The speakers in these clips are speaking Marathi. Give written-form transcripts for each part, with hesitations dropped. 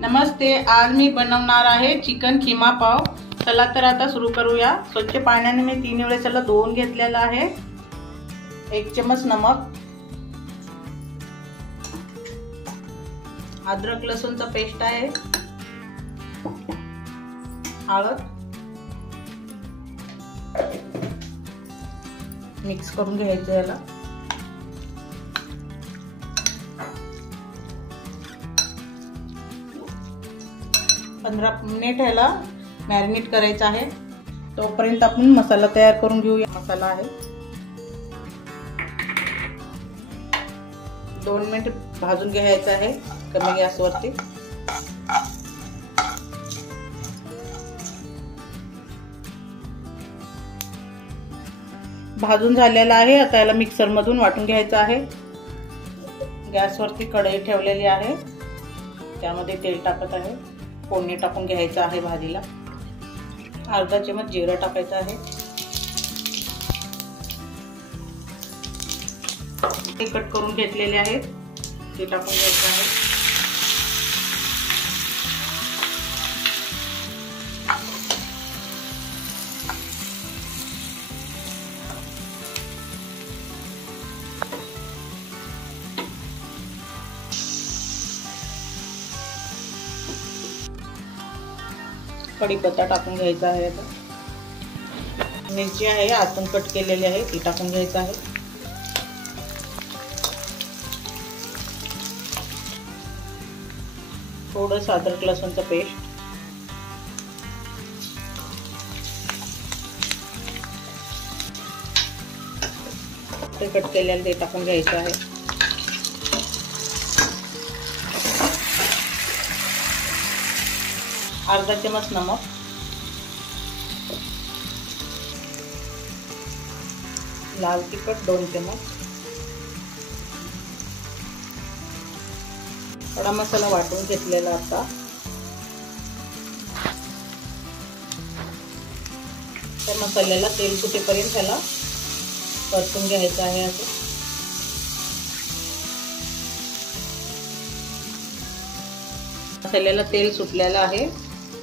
नमस्ते, आज मी बनवणार आहे चिकन खिमा पाव। चला तर आता सुरू करूया। स्वच्छ पाण्याने मी 3 वेळेस त्याला धुवून घेतलेला आहे। 1 चम्मच नमक, अद्रक लसूणचा पेस्ट आहे, हळद, मिक्स करून घ्यायचं याला। पंधरा मिनिट ह्याला मॅरिनेट करायचं आहे। तोपर्यंत आपण मसाला तयार करून घेऊया। मसाला आहे 2 मिनिट भाजून घ्यायचा आहे कमी गॅसवरती। भाजून झालेला आहे। आता याला मिक्सर मधून वाटून घ्यायचं आहे। गॅसवरती कढई ठेवलेली आहे, त्यामध्ये तेल टाकत आहे। फोडणी टाकून घ्यायचं आहे भाजीला। अर्धा चमच जिरं टाकायचं आहे। ते कट करून घेतलेले आहेत ते टाकून घ्यायचं आहे। कढीपत्ता टाकून घ्यायचा आहे। आता मिरची आहे आतून कट केलेली आहे ती टाकून घ्यायचं आहे। थोडंसं अद्रक लसूणचं पेस्ट, ते कट केलेलं ते टाकून घ्यायचं आहे। अर्धा चम्मच नमक, लाल तिखट 2 चम्मच, खडा मसाला वाटून घेतलेला। आता त्या मसाल्याला तेल सुटेपर्यंत त्याला परतून घ्यायचं आहे। असं मसाल्याला तेल सुटलेलं आहे।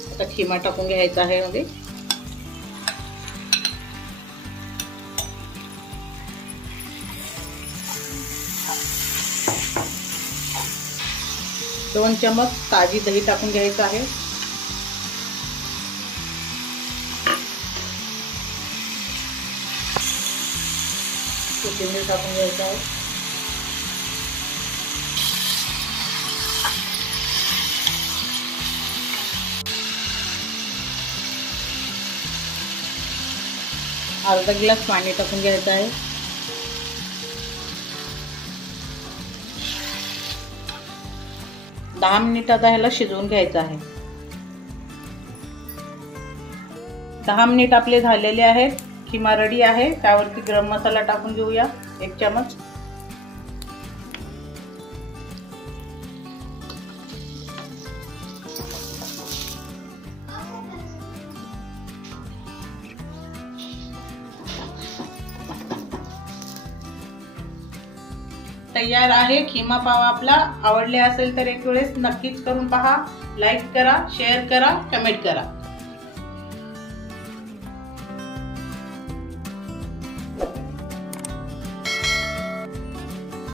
आता खिमा टाकून घ्यायचा आहे मध्ये। दोन चम्मच ताजी दही टाकून घ्यायचं आहे। कोथिंबीर टाकून घ्यायचं आहे। अर्धा ग्लास पाणी टाकून घ्यायचं आहे। दहा मिनिट आता ह्याला शिजवून घ्यायचं आहे। 10 मिनिट आपले झालेले आहेत। खिमा रेडी आहे। त्यावरती गरम मसाला टाकून घेऊया 1 चम्मच। तयार आहे खिमा पाव आपला। आवडले असेल तर एक वेळेस नक्कीच करून पहा। लाईक करा, शेअर करा, कमेंट करा।